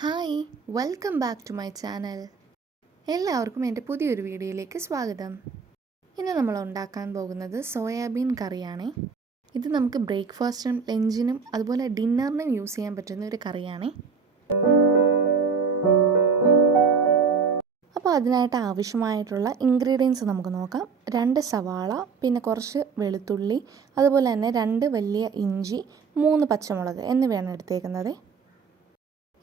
Hi, welcome back to my channel. എല്ലാവർക്കും എൻ്റെ പുതിയൊരു വീഡിയോയിലേക്ക് സ്വാഗതം. ഇന്ന് നമ്മൾ ഉണ്ടാക്കാൻ പോകുന്നത് സോയാബീൻ കറിയാണ്. ഇത് നമുക്ക് ബ്രേക്ക്ഫാസ്റ്റിനും ലഞ്ചിനും അതുപോലെ ഡിന്നറിനും യൂസ് ചെയ്യാൻ പറ്റുന്ന ഒരു കറിയാണ്. അപ്പോൾ അതിനായിട്ട് ആവശ്യമായിട്ടുള്ള ഇൻഗ്രീഡിയൻസ് നമുക്ക് നോക്കാം. 2 സവാള, പിന്നെ കുറച്ച് വെളുത്തുള്ളി, അതുപോലെ തന്നെ 2 വലിയ ഇഞ്ചി, 3 പച്ചമുളക് എന്നിവയാണ് എടുത്തേക്കുന്നത്.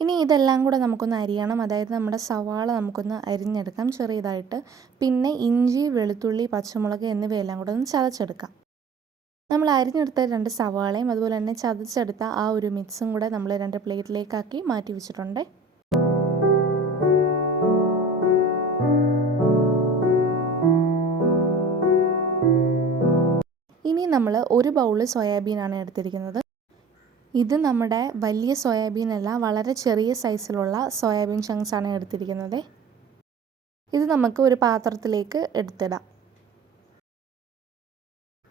ഇനി ഇതെല്ലാം കൂടെ നമുക്കൊന്ന് അരിയണം. അതായത് നമ്മുടെ സവാള നമുക്കൊന്ന് അരിഞ്ഞെടുക്കാം ചെറിയതായിട്ട്. പിന്നെ ഇഞ്ചി, വെളുത്തുള്ളി, പച്ചമുളക് എന്നിവയെല്ലാം കൂടെ ഒന്ന് ചതച്ചെടുക്കാം. നമ്മൾ അരിഞ്ഞെടുത്ത 2 സവാളയും അതുപോലെ തന്നെ ചതച്ചെടുത്ത ആ ഒരു മിക്സും കൂടെ നമ്മൾ 2 പ്ലേറ്റിലേക്കാക്കി മാറ്റി വെച്ചിട്ടുണ്ട്. ഇനി നമ്മൾ 1 ബൗൾ സോയാബീനാണ് എടുത്തിരിക്കുന്നത്. ഇത് നമ്മുടെ വലിയ സോയാബീൻ അല്ല, വളരെ ചെറിയ സൈസിലുള്ള സോയാബീൻ ചങ്ക്സ് ആണ് എടുത്തിരിക്കുന്നത്. ഇത് നമുക്ക് ഒരു പാത്രത്തിലേക്ക് എടുത്തിടാം.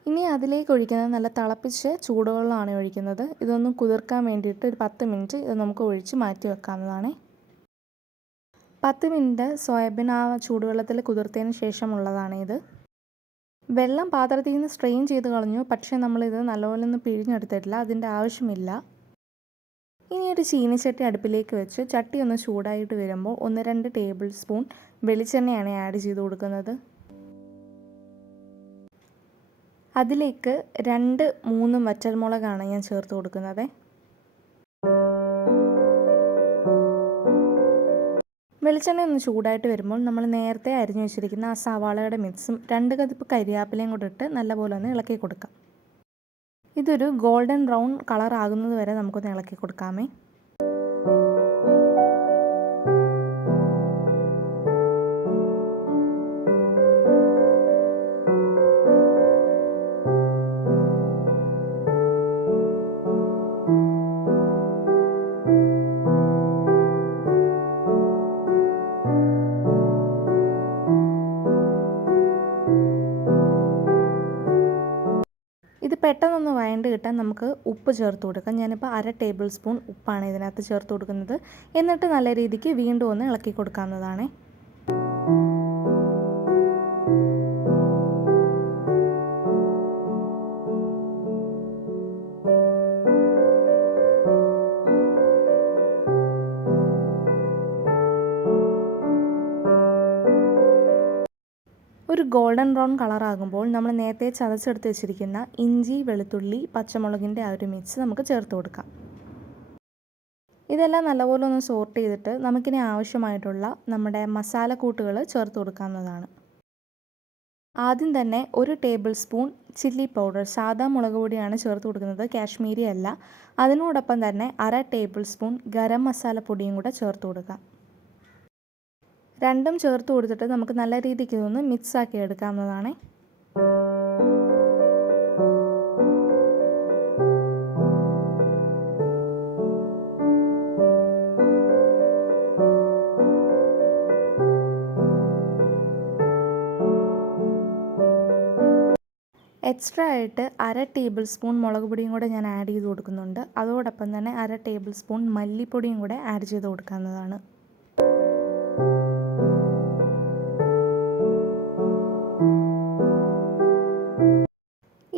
ഇനി അതിലേക്ക് ഒഴിക്കുന്നത് നല്ല തിളപ്പിച്ച് ചൂടുവെള്ളമാണ് ഒഴിക്കുന്നത്. ഇതൊന്ന് കുതിർക്കാൻ വേണ്ടിയിട്ട് ഒരു 10 മിനിറ്റ് ഇത് നമുക്ക് ഒഴിച്ച് മാറ്റി വെക്കാവുന്നതാണ്. 10 മിനിറ്റ് സോയാബീൻ ആ ചൂടുവെള്ളത്തിൽ കുതിർത്തതിന് ശേഷമുള്ളതാണ് ഇത്. വെള്ളം പാത്രത്തിൽ നിന്ന് സ്ട്രെയിൻ ചെയ്ത് കളഞ്ഞു, പക്ഷേ നമ്മളിത് നല്ലപോലെ ഒന്ന് പിഴിഞ്ഞെടുത്തിട്ടില്ല. അതിൻ്റെ ആവശ്യമില്ല. ഇനി ഒരു ചീനിച്ചട്ടി അടുപ്പിലേക്ക് വെച്ച് ചട്ടി ഒന്ന് ചൂടായിട്ട് വരുമ്പോൾ 1-2 ടേബിൾ സ്പൂൺ വെളിച്ചെണ്ണയാണ് ആഡ് ചെയ്ത് കൊടുക്കുന്നത്. അതിലേക്ക് 2-3 വറ്റൽമുളകാണ് ഞാൻ ചേർത്ത് കൊടുക്കുന്നത്. വെളിച്ചെണ്ണ ഒന്ന് ചൂടായിട്ട് വരുമ്പോൾ നമ്മൾ നേരത്തെ അരിഞ്ഞു വെച്ചിരിക്കുന്ന ആ സവാളയുടെ മിക്സും 2 കതിപ്പ് കരിയാപ്പിലയും കൂടെ ഇട്ട് നല്ലപോലെ ഒന്ന് ഇളക്കി കൊടുക്കാം. ഇതൊരു ഗോൾഡൻ ബ്രൗൺ കളർ ആകുന്നത് വരെ നമുക്കൊന്ന് ഇളക്കി കൊടുക്കാമേ. ഇത് പെട്ടെന്നൊന്ന് വഴണ്ട് കിട്ടാൻ നമുക്ക് ഉപ്പ് ചേർത്ത് കൊടുക്കാം. ഞാനിപ്പോൾ 1/2 ടേബിൾ സ്പൂൺ ഉപ്പാണ് ഇതിനകത്ത് ചേർത്ത് കൊടുക്കുന്നത്. എന്നിട്ട് നല്ല രീതിക്ക് വീണ്ടും ഒന്ന് ഇളക്കി കൊടുക്കാവുന്നതാണ്. ഒരു ഗോൾഡൻ ബ്രൗൺ കളറാകുമ്പോൾ നമ്മൾ നേരത്തെ ചതച്ചെടുത്ത് വെച്ചിരിക്കുന്ന ഇഞ്ചി, വെളുത്തുള്ളി, പച്ചമുളകിൻ്റെ ആ ഒരു മിക്സ് നമുക്ക് ചേർത്ത് കൊടുക്കാം. ഇതെല്ലാം നല്ലപോലെ ഒന്ന് സോർട്ട് ചെയ്തിട്ട് നമുക്കിനി ആവശ്യമായിട്ടുള്ള നമ്മുടെ മസാലക്കൂട്ടുകൾ ചേർത്ത് കൊടുക്കാവുന്നതാണ്. ആദ്യം തന്നെ 1 ടേബിൾ സ്പൂൺ ചില്ലി പൗഡർ, സാദാ മുളക് പൊടിയാണ് ചേർത്ത് കൊടുക്കുന്നത്, കാശ്മീരി അല്ല. അതിനോടൊപ്പം തന്നെ 1/2 ടേബിൾ സ്പൂൺ ഗരം മസാലപ്പൊടിയും കൂടെ ചേർത്ത് കൊടുക്കാം. രണ്ടും ചേർത്ത് കൊടുത്തിട്ട് നമുക്ക് നല്ല രീതിക്ക് ഇതൊന്ന് മിക്സാക്കി എടുക്കാവുന്നതാണ്. എക്സ്ട്രാ ആയിട്ട് 1/2 ടേബിൾ സ്പൂൺ മുളക് പൊടിയും കൂടെ ഞാൻ ആഡ് ചെയ്ത് കൊടുക്കുന്നുണ്ട്. അതോടൊപ്പം തന്നെ 1/2 ടേബിൾ സ്പൂൺ മല്ലിപ്പൊടിയും കൂടെ ആഡ് ചെയ്ത് കൊടുക്കാവുന്നതാണ്.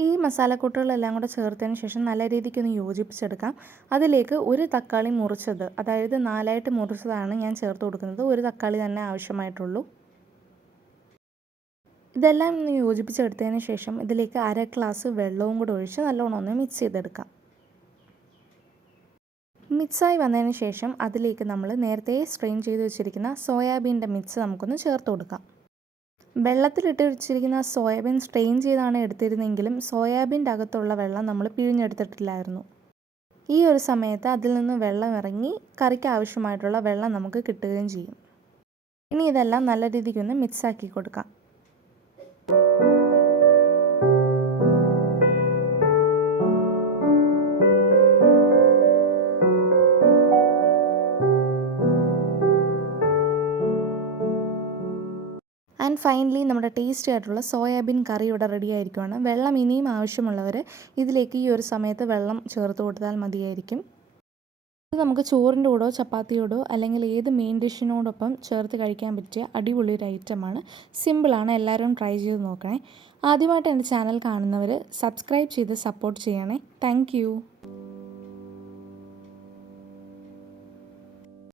ഈ മസാലക്കൂട്ടുകളെല്ലാം കൂടെ ചേർത്തതിന് ശേഷം നല്ല രീതിക്കൊന്ന് യോജിപ്പിച്ചെടുക്കാം. അതിലേക്ക് 1 തക്കാളി മുറിച്ചത്, അതായത് 4ആയിട്ട് മുറിച്ചതാണ് ഞാൻ ചേർത്ത് കൊടുക്കുന്നത്. 1 തക്കാളി തന്നെ ആവശ്യമായിട്ടുള്ളൂ. ഇതെല്ലാം ഒന്ന് യോജിപ്പിച്ചെടുത്തതിന് ശേഷം ഇതിലേക്ക് 1/2 ഗ്ലാസ് വെള്ളവും കൂടെ ഒഴിച്ച് നല്ലോണം ഒന്ന് മിക്സ് ചെയ്തെടുക്കാം. മിക്സായി വന്നതിന് ശേഷം അതിലേക്ക് നമ്മൾ നേരത്തെ സ്ട്രെയിൻ ചെയ്ത് വെച്ചിരിക്കുന്ന സോയാബീൻ്റെ മിക്സ് നമുക്കൊന്ന് ചേർത്ത് കൊടുക്കാം. വെള്ളത്തിലിട്ട് വെച്ചിരിക്കുന്ന സോയാബീൻ സ്ട്രെയിൻ ചെയ്താണ് എടുത്തിരുന്നെങ്കിലും സോയാബീൻ്റെ അകത്തുള്ള വെള്ളം നമ്മൾ പിഴിഞ്ഞെടുത്തിട്ടില്ലായിരുന്നു. ഈ ഒരു സമയത്ത് അതിൽ നിന്ന് വെള്ളം ഇറങ്ങി കറിക്ക് ആവശ്യമായിട്ടുള്ള വെള്ളം നമുക്ക് കിട്ടുകയും ചെയ്യും. ഇനി ഇതെല്ലാം നല്ല രീതിക്കൊന്ന് മിക്സാക്കി കൊടുക്കാം. ആൻഡ് ഫൈനലി നമ്മുടെ ടേസ്റ്റി ആയിട്ടുള്ള സോയാബീൻ കറി ഇവിടെ റെഡി ആയിരിക്കുവാണ്. വെള്ളം ഇനിയും ആവശ്യമുള്ളവർ ഇതിലേക്ക് ഈ ഒരു സമയത്ത് വെള്ളം ചേർത്ത് കൊടുത്താൽ മതിയായിരിക്കും. ഇത് നമുക്ക് ചോറിൻ്റെ കൂടോ ചപ്പാത്തിയോടോ അല്ലെങ്കിൽ ഏത് മെയിൻ ഡിഷിനോടൊപ്പം ചേർത്ത് കഴിക്കാൻ പറ്റിയ അടിപൊളി ഒരു ഐറ്റമാണ്. സിമ്പിളാണ്, എല്ലാവരും ട്രൈ ചെയ്ത് നോക്കണേ. ആദ്യമായിട്ട് എൻ്റെ ചാനൽ കാണുന്നവർ സബ്സ്ക്രൈബ് ചെയ്ത് സപ്പോർട്ട് ചെയ്യണേ. താങ്ക്